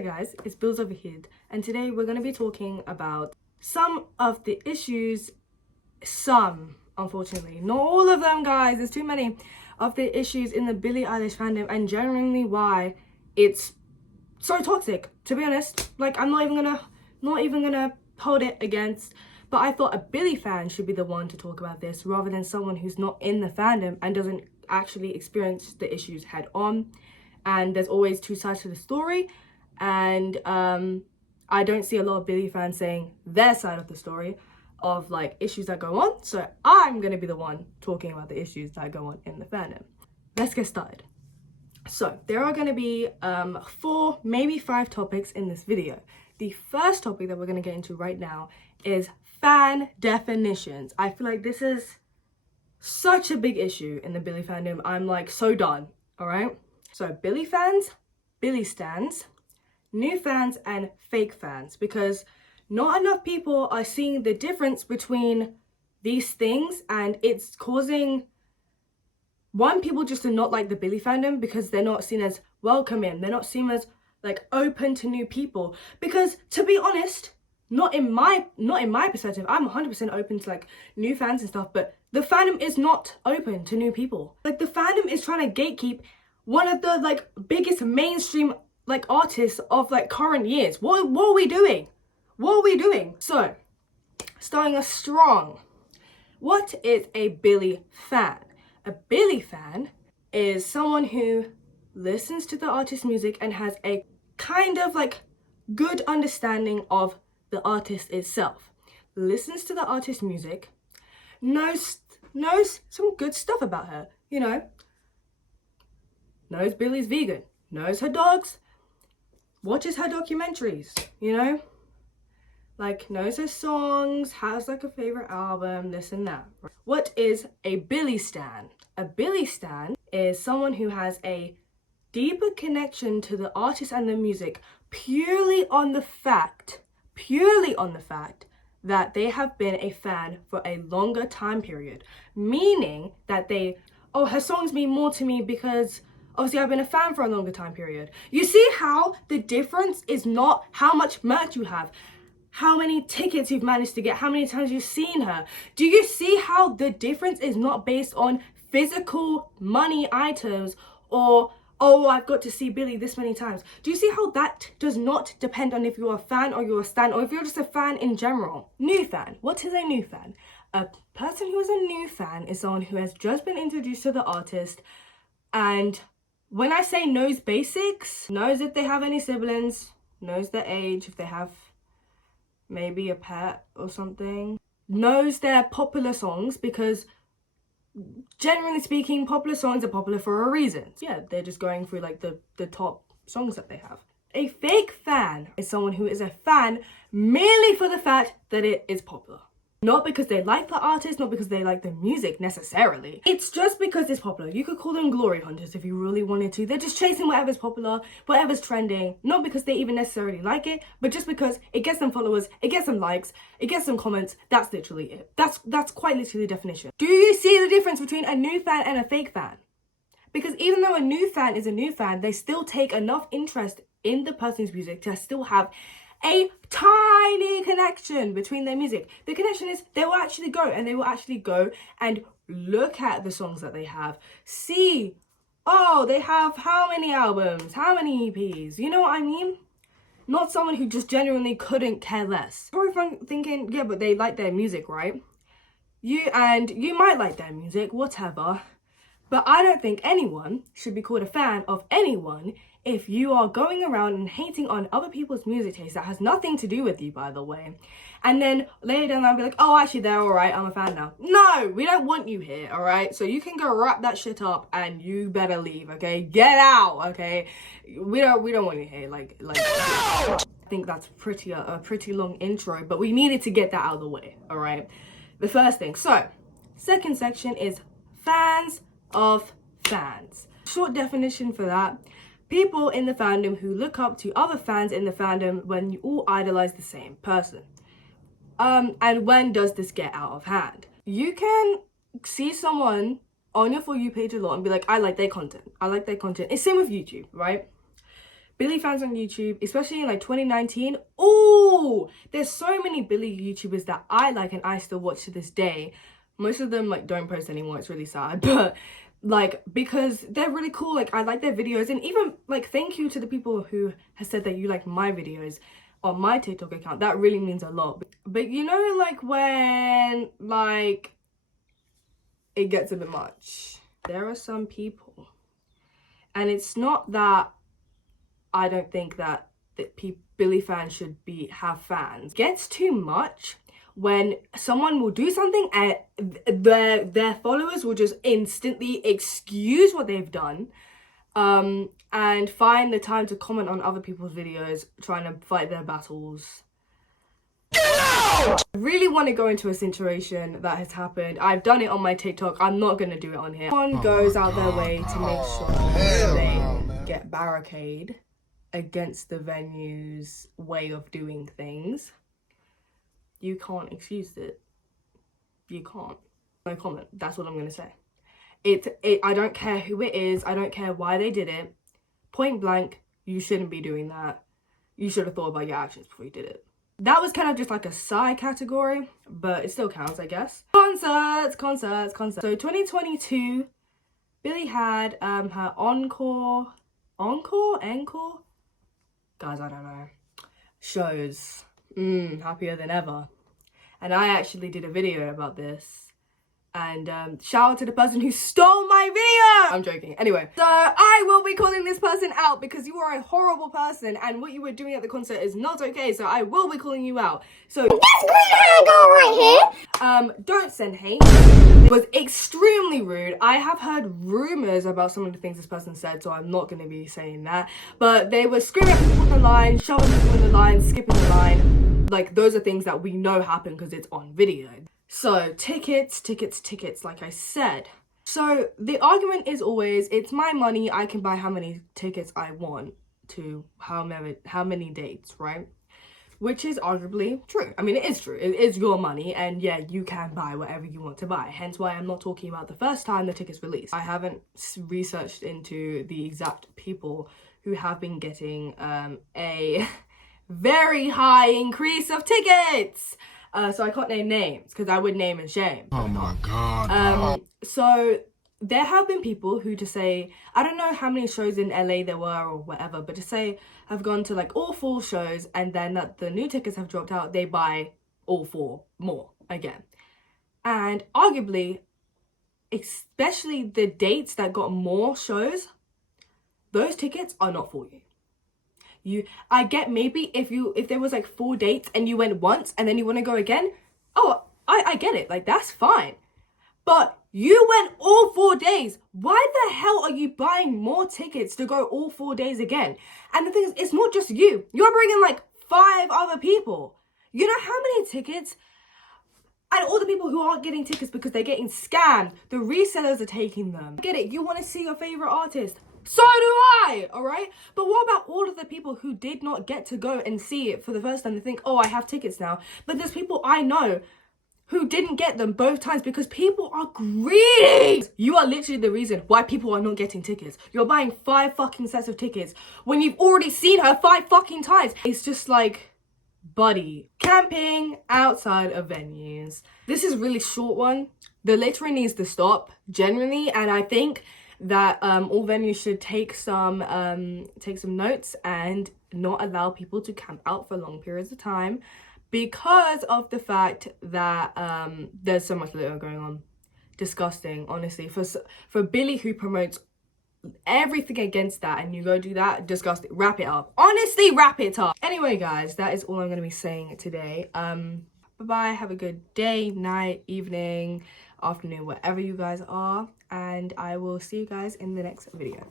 Hello guys, it's Bills over here, and today we're going to be talking about some of the issues, unfortunately, not all of them guys, there's too many, of the issues in the Billie Eilish fandom and generally why it's so toxic, to be honest. Like, I'm not even gonna hold it against, but I thought a Billie fan should be the one to talk about this rather than someone who's not in the fandom and doesn't actually experience the issues head on. And there's always two sides to the story, and I don't see a lot of Billie fans saying their side of the story of like issues that go on, so I'm gonna be the one talking about the issues that go on in the fandom. Let's get started. So there are gonna be 4, maybe 5 topics in this video. The first topic that we're gonna get into right now is fan definitions. I feel like this is such a big issue in the Billie fandom. I'm like so done, all right? So Billie fans, Billie stans, new fans, and fake fans, because not enough people are seeing the difference between these things, and it's causing people just to not like the Billie fandom because they're not seen as welcoming, they're not seen as like open to new people. Because to be honest, not in my perspective, I'm 100% open to like new fans and stuff, but the fandom is not open to new people. Like, the fandom is trying to gatekeep one of the like biggest mainstream like artists of like current years. What are we doing? What are we doing? So, starting us strong. What is a Billie fan? A Billie fan is someone who listens to the artist's music and has a kind of like good understanding of the artist itself. Listens to the artist's music, knows some good stuff about her, you know. Knows Billie's vegan, knows her dogs, watches her documentaries, you know? Like, knows her songs, has like a favorite album, this and that. What is a Billie stan? A Billie stan is someone who has a deeper connection to the artist and the music purely on the fact that they have been a fan for a longer time period. Meaning that her songs mean more to me because obviously I've been a fan for a longer time period. You see how the difference is not how much merch you have, how many tickets you've managed to get, how many times you've seen her. Do you see how the difference is not based on physical money items or, oh, I've got to see Billie this many times? Do you see how that does not depend on if you're a fan or you're a stan or if you're just a fan in general? New fan. What is a new fan? A person who is a new fan is someone who has just been introduced to the artist, and when I say knows basics, knows if they have any siblings, knows their age, if they have maybe a pet or something, knows their popular songs, because generally speaking, popular songs are popular for a reason. Yeah, they're just going through like the top songs that they have. A fake fan is someone who is a fan merely for the fact that it is popular. Not because they like the artist, not because they like the music necessarily. It's just because it's popular. You could call them glory hunters if you really wanted to. They're just chasing whatever's popular, whatever's trending. Not because they even necessarily like it, but just because it gets them followers, it gets them likes, it gets them comments. That's literally it. That's quite literally the definition. Do you see the difference between a new fan and a fake fan? Because even though a new fan is a new fan, they still take enough interest in the person's music to still have a tiny connection between their music. The connection is they will actually go and look at the songs that they have, see, oh, they have how many albums, how many EPs, you know what I mean? Not someone who just genuinely couldn't care less. Or if I'm thinking, yeah, but they like their music, right? You might like their music, whatever, but I don't think anyone should be called a fan of anyone if you are going around and hating on other people's music taste that has nothing to do with you, by the way. And then later down the line be like, oh, actually, they're all right, I'm a fan now. No, we don't want you here, all right? So you can go wrap that shit up and you better leave, okay? Get out, okay? We don't want you here, like. I think that's a pretty long intro, but we needed to get that out of the way, all right? The first thing. So, second section is fans of fans. Short definition for that: people in the fandom who look up to other fans in the fandom when you all idolize the same person. And when does this get out of hand? You can see someone on your For You page a lot and be like, I like their content. It's same with YouTube, right? Billie fans on YouTube, especially in like 2019. Oh, there's so many Billie YouTubers that I like and I still watch to this day. Most of them like don't post anymore. It's really sad, but like because they're really cool. Like I like their videos, and even like thank you to the people who have said that you like my videos on my TikTok account. That really means a lot. But you know, like when like it gets a bit much. There are some people, and it's not that I don't think that Billie fans should have fans. It gets too much when someone will do something and their followers will just instantly excuse what they've done and find the time to comment on other people's videos trying to fight their battles. I really want to go into a situation that has happened. I've done it on my TikTok. I'm not going to do it on here. Someone goes out their way to make sure they get barricade against the venue's way of doing things. You can't excuse it. You can't. No comment. That's what I'm going to say. I don't care who it is. I don't care why they did it. Point blank, you shouldn't be doing that. You should have thought about your actions before you did it. That was kind of just like a side category, but it still counts, I guess. Concerts. So 2022, Billie had her encore? Guys, I don't know. Shows. Happier than ever. And I actually did a video about this. And shout out to the person who stole my video! I'm joking. Anyway, so I will be calling this person out because you are a horrible person and what you were doing at the concert is not okay. So I will be calling you out. So this green hair girl right here. Don't send hate. It was extremely rude. I have heard rumors about some of the things this person said, so I'm not going to be saying that. But they were screaming at people in the line, shoving people in the line, skipping the line. Like, those are things that we know happen because it's on video. So, tickets, like I said. So, the argument is always, it's my money, I can buy how many tickets I want to how many dates, right? Which is arguably true. I mean, it is true. It is your money, and yeah, you can buy whatever you want to buy. Hence why I'm not talking about the first time the tickets released. I haven't researched into the exact people who have been getting a very high increase of tickets. So I can't name names because I would name and shame. Oh my God. So there have been people who just say, I don't know how many shows in LA there were or whatever, but to say have gone to like all 4 shows and then that the new tickets have dropped out, they buy all 4 more again. And arguably, especially the dates that got more shows, those tickets are not for you. I get maybe if there was like 4 dates and you went once and then you want to go again, oh, I get it, like that's fine. But you went all 4 days. Why the hell are you buying more tickets to go all 4 days again? And the thing is, it's not just you. You're bringing like 5 other people. You know how many tickets? And all the people who aren't getting tickets because they're getting scammed, the resellers are taking them. Get it, you want to see your favorite artist. So do I, all right? But what about all of the people who did not get to go and see it for the first time? They think, oh, I have tickets now. But there's people I know who didn't get them both times because people are greedy. You are literally the reason why people are not getting tickets. You're buying 5 fucking sets of tickets when you've already seen her 5 fucking times. It's just like, buddy. Camping outside of venues. This is a really short one. The littering needs to stop, generally, and I think that all venues should take some notes and not allow people to camp out for long periods of time because of the fact that there's so much litter going on. Disgusting, honestly. For Billie, who promotes everything against that, and you go do that, disgusting. Wrap it up. Honestly, wrap it up. Anyway, guys, that is all I'm going to be saying today. Bye-bye. Have a good day, night, evening, afternoon, wherever you guys are. And I will see you guys in the next video.